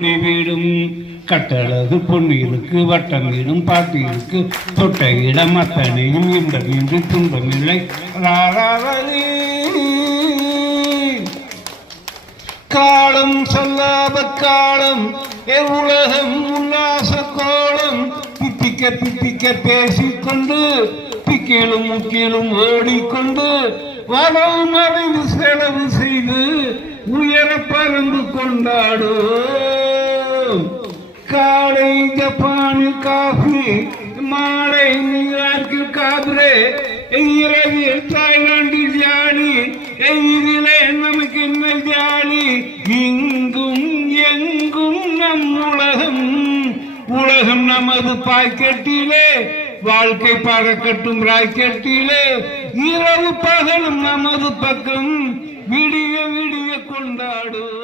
வீடும் கட்டழகு பொன்னிருக்கு வட்டம் வீடும் பாட்டு இருக்கு தொட்ட இடம் அத்தனையும் இன்பமின்றி துன்பமில்லை. காலம் சொல்லாத காலம் உலகம் உல்லாச கோலம் பிப்பிக்க பிப்பிக்க பேசிக்கொண்டு பிக்கேளும் முக்கிலும் ஓடிக்கொண்டு வளவு மறைந்து செலவு செய்து உயர பறந்து கொண்டாடும். காலை ஜப்பானில் காஃபி, மாலை நியூயார்க்கில் காபிரே, இரவில் தாய்லாந்தில் ஜாலி, இதிலே நமக்கு என்ன ஜாலி? இங்கும் எங்கும் நம் உலகம், உலகம் நமது பாய்க்கட்டிலே, வாழ்க்கை பறக்கட்டும் ராக்கெட்டிலே, இரவு பகலும் நமது பக்கம், விடிய விடிய கொண்டாடும்.